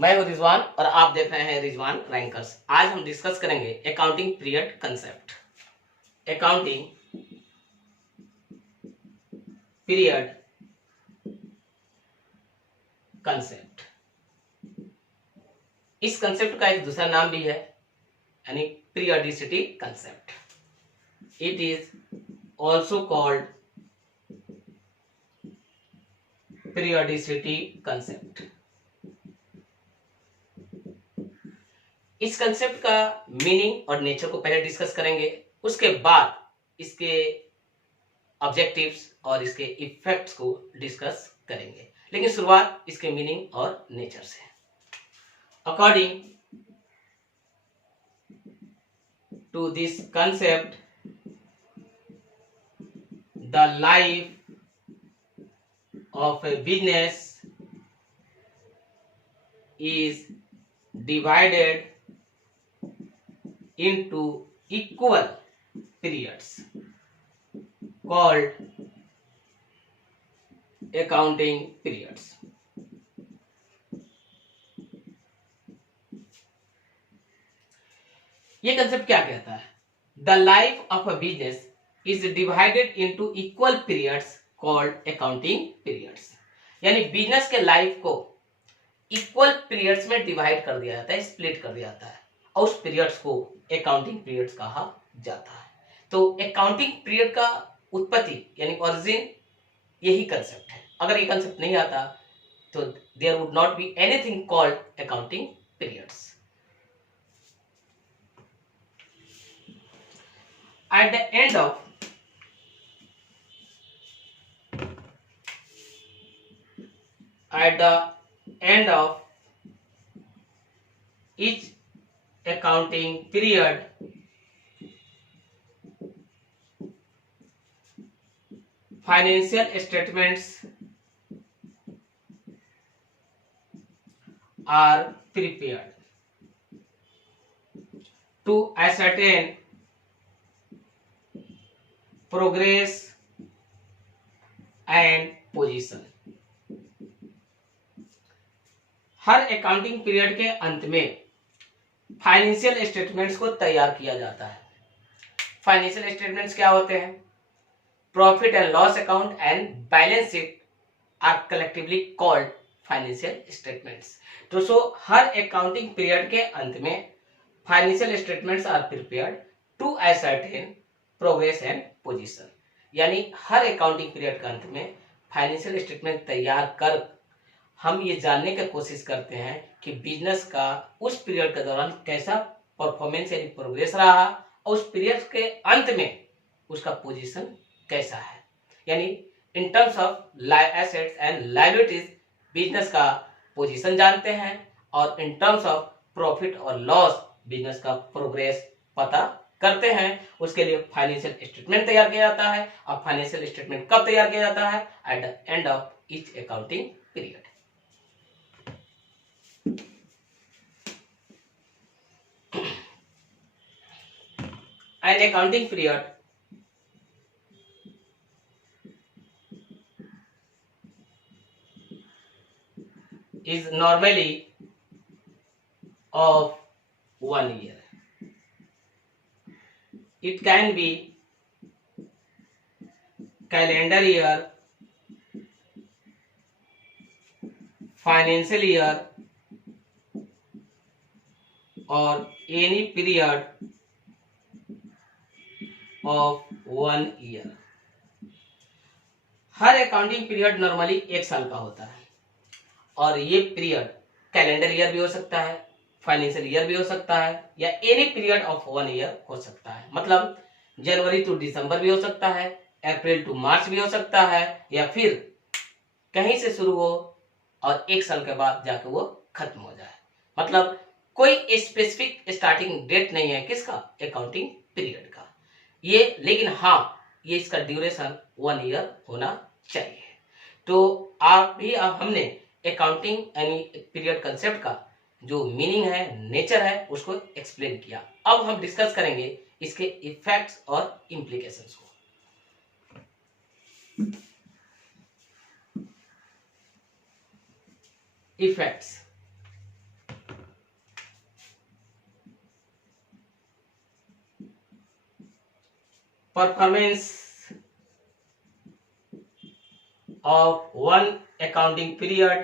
मैं हूं रिजवान और आप देख रहे हैं रिजवान रैंकर्स। आज हम डिस्कस करेंगे accounting period concept. Accounting period concept, इस कंसेप्ट का एक दूसरा नाम भी है, यानी periodicity concept. It is also called periodicity concept. इस कंसेप्ट का मीनिंग और नेचर को पहले डिस्कस करेंगे, उसके बाद इसके ऑब्जेक्टिव्स और इसके इफेक्ट्स को डिस्कस करेंगे। लेकिन शुरुआत इसके मीनिंग और नेचर से। According to this concept, the life of a business is divided into equal periods called accounting periods. ये कंसेप्ट क्या कहता है? The life of a business is divided into equal periods called accounting periods. यानी business के life को equal periods में divide कर दिया जाता है, स्प्लिट कर दिया जाता है, और उस पीरियड्स को अकाउंटिंग पीरियड्स कहा जाता है। तो अकाउंटिंग पीरियड का उत्पत्ति यानी ओरिजिन यही कंसेप्ट है। अगर ये कंसेप्ट नहीं आता तो there would not be anything called accounting periods. At the end of each accounting period, financial statements are prepared to ascertain progress and position। Her accounting period के अंत में फाइनेंशियल स्टेटमेंट्स को तैयार किया जाता है। फाइनेंशियल स्टेटमेंट्स क्या होते हैं? Profit and loss account and balance sheet are collectively called financial statements. तो सो हर अकाउंटिंग पीरियड के अंत में financial statements are prepared to ascertain progress and position. यानी हर अकाउंटिंग पीरियड के अंत में फाइनेंशियल स्टेटमेंट तैयार कर हम ये जानने की कोशिश करते हैं कि बिजनेस का उस पीरियड के दौरान कैसा परफॉर्मेंस यानी प्रोग्रेस रहा, और उस पीरियड के अंत में उसका पोजीशन कैसा है। यानी in terms of assets and liabilities business का पोजीशन जानते हैं, और इन टर्म्स ऑफ प्रॉफिट और लॉस बिजनेस का प्रोग्रेस पता करते हैं। उसके लिए फाइनेंशियल स्टेटमेंट तैयार किया जाता है। और फाइनेंशियल स्टेटमेंट कब तैयार किया जाता है? At the end of each accounting period. An accounting period is normally of 1 year. It can be calendar year, financial year, or any period of 1 year। Her accounting period normally 1 साल का होता है, और ये पीरियड कैलेंडर ईयर भी हो सकता है, फाइनेंशियल ईयर भी हो सकता है, या एनी पीरियड ऑफ 1 ईयर हो सकता है। मतलब जनवरी टू दिसंबर भी हो सकता है, अप्रैल टू मार्च भी हो सकता है, या फिर कहीं से शुरू हो और 1 साल के बाद जाके वो खत्म हो जाए। मतलब कोई स्पेसिफिक स्टार्टिंग डेट नहीं है किसका? अकाउंटिंग पीरियड का। ये लेकिन हाँ, ये इसका ड्यूरेशन 1 ईयर होना चाहिए। तो आप भी अब हमने अकाउंटिंग यानी पीरियड कंसेप्ट का जो मीनिंग है, नेचर है, उसको एक्सप्लेन किया। अब हम डिस्कस करेंगे इसके इफेक्ट्स और इम्प्लीकेशंस को। Effects. Performance of one accounting period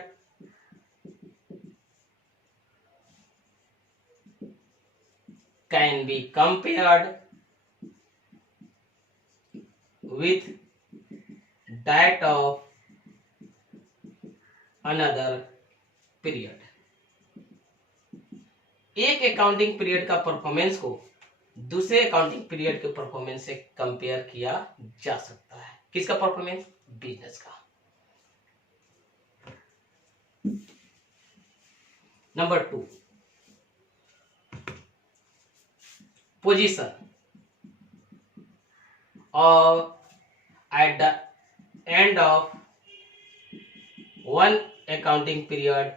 can be compared with that of another period. एक अकाउंटिंग पीरियड का परफॉर्मेंस को दूसरे अकाउंटिंग पीरियड के परफॉर्मेंस से कंपेयर किया जा सकता है। किसका परफॉर्मेंस? बिजनेस का। नंबर 2, पोजीशन और at the end of one accounting period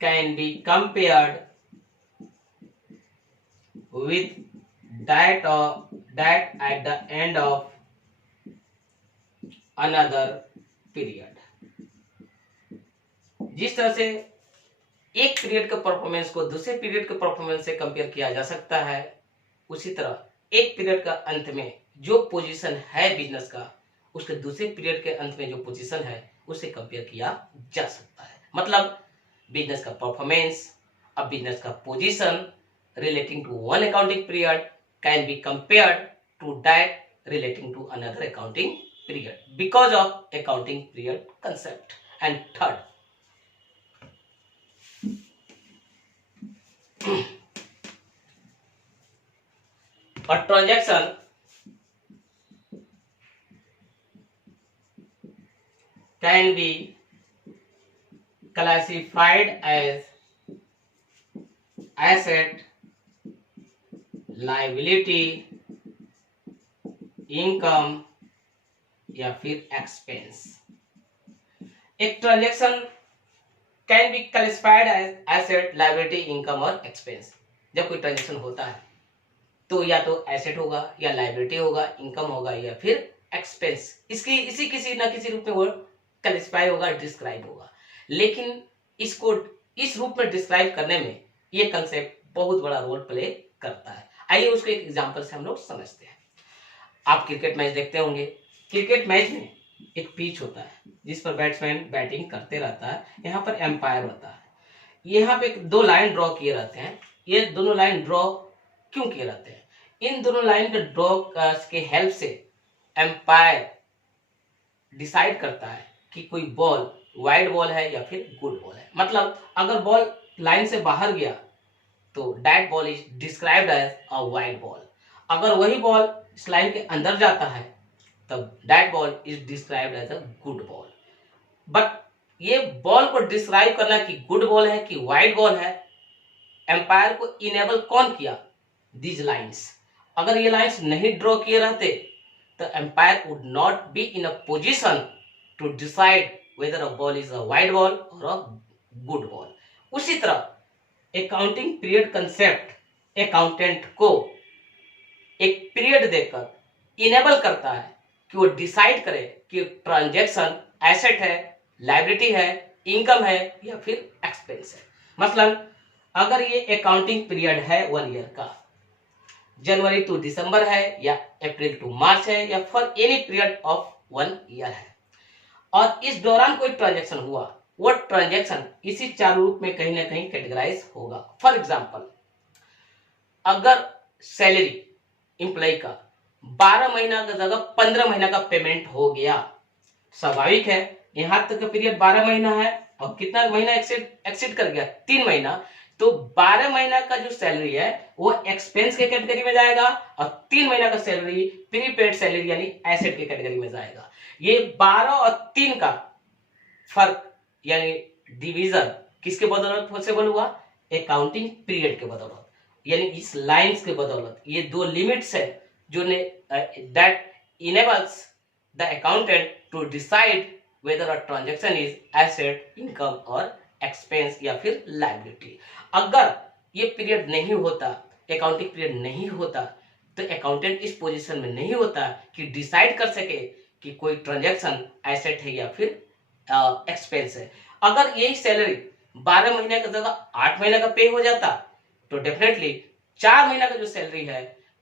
can be compared with that at the end of another period। जिस तरह से एक पीरियड के परफॉर्मेंस को दूसरे पीरियड के परफॉर्मेंस से कंपेयर किया जा सकता है, उसी तरह एक पीरियड का अंत में जो पोजीशन है बिजनेस का, उसके दूसरे पीरियड के अंत में जो पोजीशन है उससे कंपेयर किया जा सकता है। मतलब बिजनेस का परफॉर्मेंस और बिजनेस का position relating to one accounting period can be compared to that relating to another accounting period because of accounting period concept। And third, a transaction can be classified as asset, liability, income या फिर expense. एक transaction can be classified as asset, liability, income और expense. जब कोई transaction होता है तो या तो एसेट होगा या लाइबिलिटी होगा, इनकम होगा या फिर एक्सपेंस। इसी किसी ना किसी रूप में वो क्लासिफाई होगा, डिस्क्राइब होगा। लेकिन इसको इस रूप में डिस्क्राइब करने में ये कंसेप्ट बहुत बड़ा रोल प्ले करता है। आइए उसको एक एग्जांपल से हम लोग समझते हैं। आप क्रिकेट मैच देखते होंगे। क्रिकेट मैच में एक पिच होता है जिस पर बैट्समैन बैटिंग करते रहता है। यहाँ पर एम्पायर होता है। यहाँ पे दो लाइन ड्रॉ किए रहते हैं। ये दोनों लाइन ड्रॉ क्यों किए रहते हैं? इन दोनों लाइन के ड्रॉ के हेल्प से एम्पायर डिसाइड करता है कि कोई बॉल वाइड बॉल है या फिर गुड बॉल है। मतलब अगर बॉल लाइन से बाहर गया तो that ball is described as a wide ball. अगर वही बॉल इस लाइन के अंदर जाता है तब that ball is described as a good ball. But ये बॉल को डिस्क्राइब करना कि गुड बॉल है कि वाइड बॉल है, एम्पायर को इनेबल कौन किया? These lines. अगर ये लाइंस नहीं ड्रॉ किए रहते तो umpire would not be in a position to decide whether a ball is a wide ball और अ गुड बॉल। उसी तरह अकाउंटिंग पीरियड कंसेप्ट अकाउंटेंट को एक पीरियड देकर इनेबल करता है कि वो डिसाइड करे कि ट्रांजैक्शन एसेट है, लायबिलिटी है, इनकम है या फिर एक्सपेंस है। मसलन अगर ये अकाउंटिंग पीरियड है 1 ईयर का, जनवरी टू दिसंबर है या अप्रैल टू मार्च है या for any period of 1 year है, और इस दौरान कोई ट्रांजैक्शन हुआ, वो ट्रांजैक्शन इसी चार रूप में कहीं ना कहीं कैटेगराइज होगा। फॉर एग्जांपल, अगर सैलरी एम्प्लॉय का 12 महीना का जगह 15 महीना का पेमेंट हो गया, स्वाभाविक है यहां तक का पीरियड 12 महीना है और कितना महीना एक्सीड कर गया? 3 महीना। तो 12 महीना का जो सैलरी है वो एक्सपेंस के कैटेगरी में जाएगा और 3 महीना का सैलरी प्रीपेड सैलरी यानी एसेट के कैटेगरी में जाएगा। ये 12 और 3 का फर्क यानी डिवीजन किसके बदौलत पॉसिबल हुआ? अकाउंटिंग पीरियड के बदौलत, यानी इस लाइंस के बदौलत। ये दो लिमिट्स है जो ने that enables the accountant to decide whether a transaction is asset, income और एक्सपेंस या फिर लायबिलिटी। अगर ये पीरियड नहीं होता, अकाउंटिंग पीरियड नहीं होता, तो अकाउंटेंट इस पोजीशन में नहीं होता कि डिसाइड कर सके कि कोई ट्रांजैक्शन एसेट है या फिर एक्सपेंस है। अगर यही सैलरी 12 महीने की जगह 8 महीने का पे हो जाता तो डेफिनेटली 4 महीना का जो सैलरी है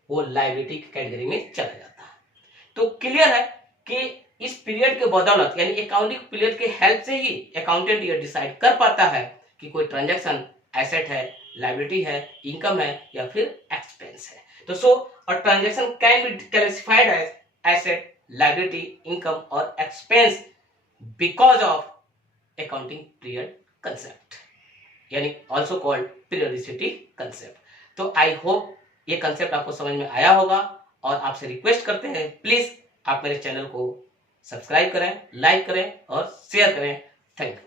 वो लायबिलिटी की कैटेगरी में चला जाता है। तो क्लियर है कि इस पीरियड के बदौलत यानी अकाउंटिंग पीरियड के हेल्प से ही अकाउंटेंट ये डिसाइड कर पाता है कि कोई ट्रांजैक्शन एसेट है, लायबिलिटी है, इनकम है या फिर एक्सपेंस है। तो so a transaction can be classified as asset, liability, income और expense because of accounting period concept, यानी ऑल्सो कॉल्ड पीरियडिसिटी कंसेप्ट। तो आई होप ये कंसेप्ट आपको समझ में आया होगा और आपसे रिक्वेस्ट करते हैं प्लीज आप मेरे चैनल को सब्सक्राइब करें, लाइक करें और शेयर करें। Thank you.